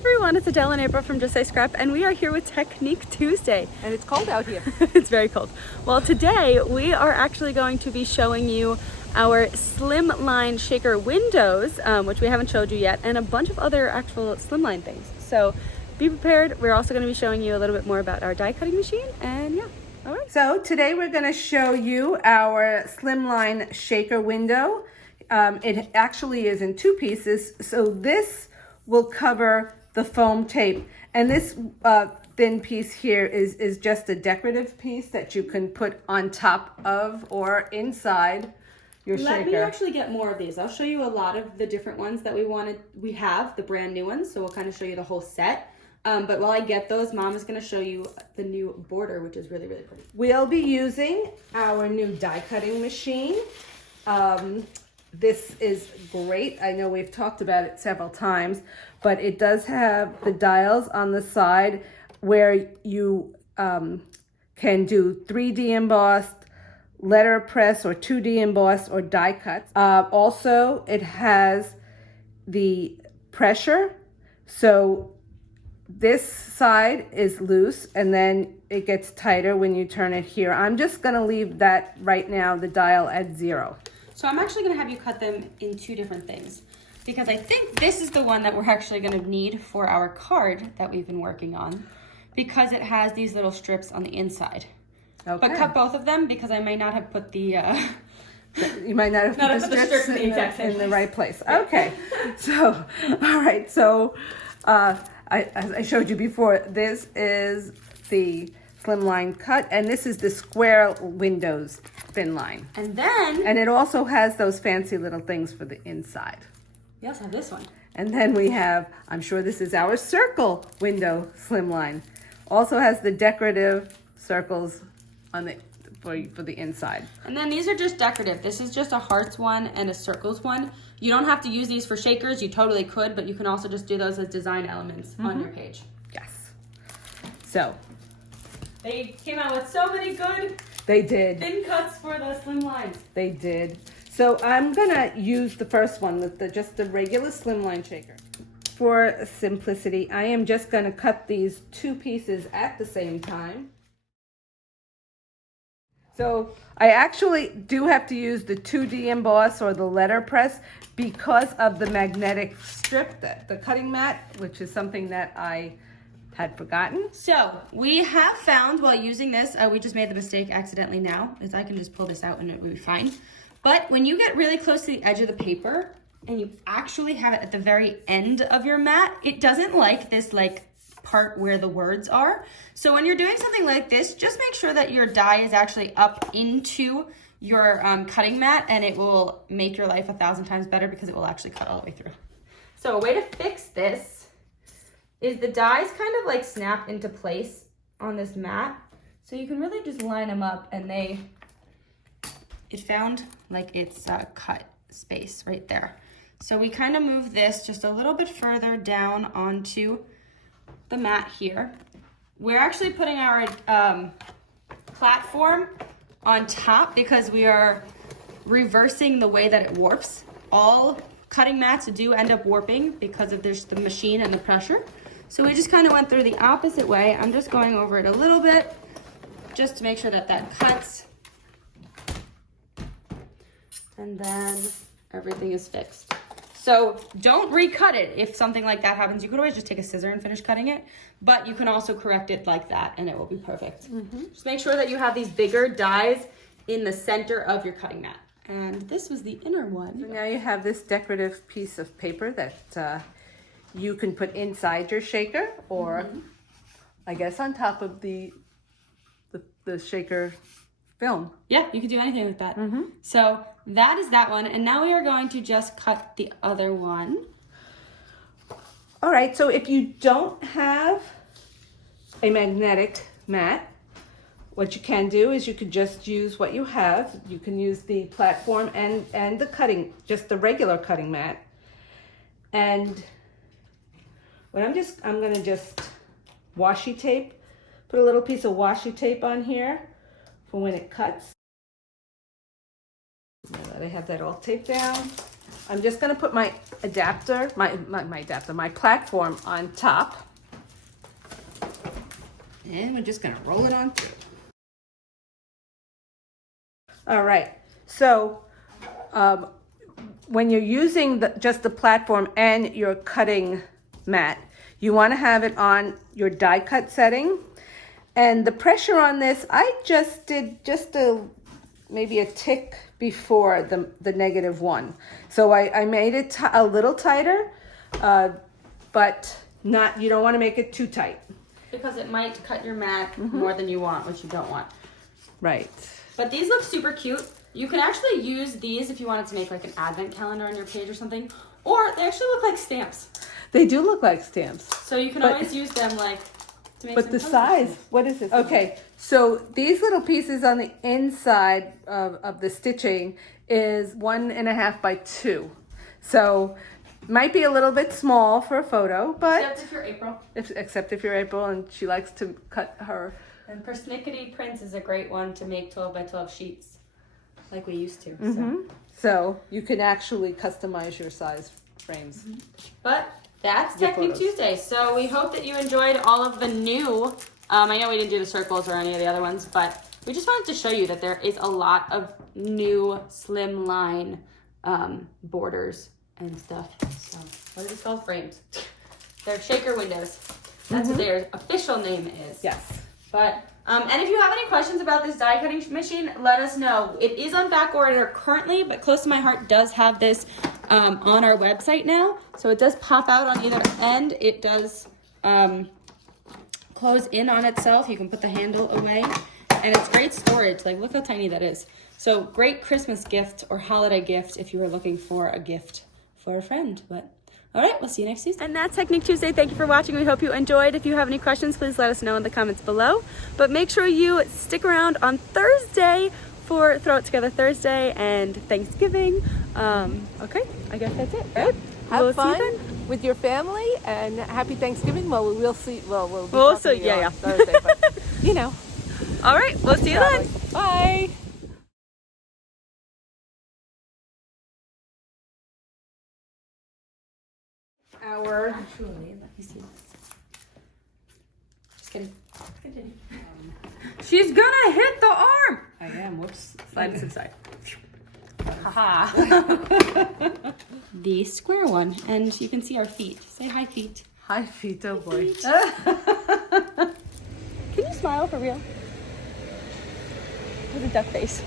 everyone, it's Adele and April from Just Say Scrap, and we are here with Technique Tuesday. And it's cold out here. It's very cold. Well, today we are actually going to be showing you our Slimline shaker windows, which we haven't showed you yet, and a bunch of other actual Slimline things. So be prepared. We're also going to be showing you a little bit more about our die cutting machine, and yeah. All right. So today we're going to show you our Slimline shaker window. It actually is in two pieces. So this will cover the foam tape, and this thin piece here is just a decorative piece that you can put on top of or inside your shaker. Let me actually get more of these. I'll show you a lot of the different ones that we have, the brand new ones, so we'll kind of show you the whole set. But while I get those, Mom is going to show you the new border, which is really, really pretty. We'll be using our new die cutting machine. This is great. I know we've talked about it several times, but it does have the dials on the side where you can do 3D embossed, letter press, or 2D embossed, or die cuts. Also, it has the pressure. So this side is loose, and then it gets tighter when you turn it here. I'm just going to leave that right now, the dial at 0. So I'm actually going to have you cut them in two different things, because I think this is the one that we're actually going to need for our card that we've been working on, because it has these little strips on the inside. Okay. But cut both of them, because I may not have put the... You might not have put the strips in the right place. Okay. So, all right. So I showed you before, this is the Slimline cut, and this is the square windows thin line. And it also has those fancy little things for the inside. We also have this one. And then we have, I'm sure this is our circle window Slimline. Also has the decorative circles on the for the inside. And then these are just decorative. This is just a hearts one and a circles one. You don't have to use these for shakers. You totally could, but you can also just do those as design elements on your page. Yes. So they came out with so many good thin cuts for the Slimlines. They did. So I'm gonna use the first one with just the regular Slimline shaker. For simplicity, I am just gonna cut these two pieces at the same time. So I actually do have to use the 2D emboss or the letter press because of the magnetic strip, the cutting mat, which is something that I had forgotten. So we have found while using this, we just made the mistake accidentally now, is I can just pull this out and it will be fine. But when you get really close to the edge of the paper and you actually have it at the very end of your mat, it doesn't like this part where the words are. So when you're doing something like this, just make sure that your die is actually up into your cutting mat, and it will make your life 1,000 times better because it will actually cut all the way through. So a way to fix this is the dies kind of snap into place on this mat. So you can really just line them up, and it found its cut space right there. So we kind of move this just a little bit further down onto the mat here. We're actually putting our platform on top because we are reversing the way that it warps. All cutting mats do end up warping because of the machine and the pressure. So we just kind of went through the opposite way. I'm just going over it a little bit just to make sure that that cuts. And then everything is fixed. So don't recut it if something like that happens. You could always just take a scissor and finish cutting it, but you can also correct it like that and it will be perfect. Just make sure that you have these bigger dies in the center of your cutting mat. And this was the inner one. So now you have this decorative piece of paper that you can put inside your shaker, or I guess on top of the shaker film. Yeah, you can do anything with that. So that is that one. And now we are going to just cut the other one. All right, so if you don't have a magnetic mat, what you can do is you could just use what you have. You can use the platform and the cutting, just the regular cutting mat. And what I'm gonna just washi tape, put a little piece of washi tape on here for when it cuts. that I have that all taped down. I'm just gonna put my adapter, my platform on top. And we're just gonna roll it on through. All right, so when you're using just the platform and your cutting mat, you wanna have it on your die cut setting. And the pressure on this, I just did maybe a tick before the -1. So I made it a little tighter, but you don't wanna make it too tight. Because it might cut your mat more than you want, which you don't want. Right. But these look super cute. You can actually use these if you wanted to make like an advent calendar on your page or something. Or they actually look like stamps. They do look like stamps. So you can always use them like to make But the size, what is this? Okay, so these little pieces on the inside of the stitching is 1.5 by 2. So might be a little bit small for a photo, but except if you're April. Except if you're April and she likes to cut her. And persnickety prints is a great one to make 12 by 12 sheets, like we used to. So you can actually customize your size frames. But that's Technique photos. Tuesday. So we hope that you enjoyed all of the new. I know we didn't do the circles or any of the other ones, but we just wanted to show you that there is a lot of new Slimline borders and stuff. So what are these called? Frames. They're shaker windows. That's what their official name is. Yes. But and if you have any questions about this die cutting machine, let us know. It is on back order currently, but Close to My Heart does have this on our website now. So it does pop out on either end. It does close in on itself. You can put the handle away, and it's great storage. Like, look how tiny that is. So great Christmas gift or holiday gift if you were looking for a gift for a friend. But all right, we'll see you next Tuesday. And that's Technique Tuesday. Thank you for watching. We hope you enjoyed. If you have any questions, please let us know in the comments below. But make sure you stick around on Thursday for Throw It Together Thursday and Thanksgiving. Okay, I guess that's it, right? Have fun with your family and happy Thanksgiving. Well, we'll see. Well, we'll be talking to you on Thursday, but you know. All right, we'll see you then. Bye. Actually, let me see this. Just kidding. Continue. She's gonna hit the arm. I am. Whoops. Slide to the side. Haha. The square one, and you can see our feet. Say hi, feet. Hi, feet. Oh boy. Can you smile for real? With a duck face.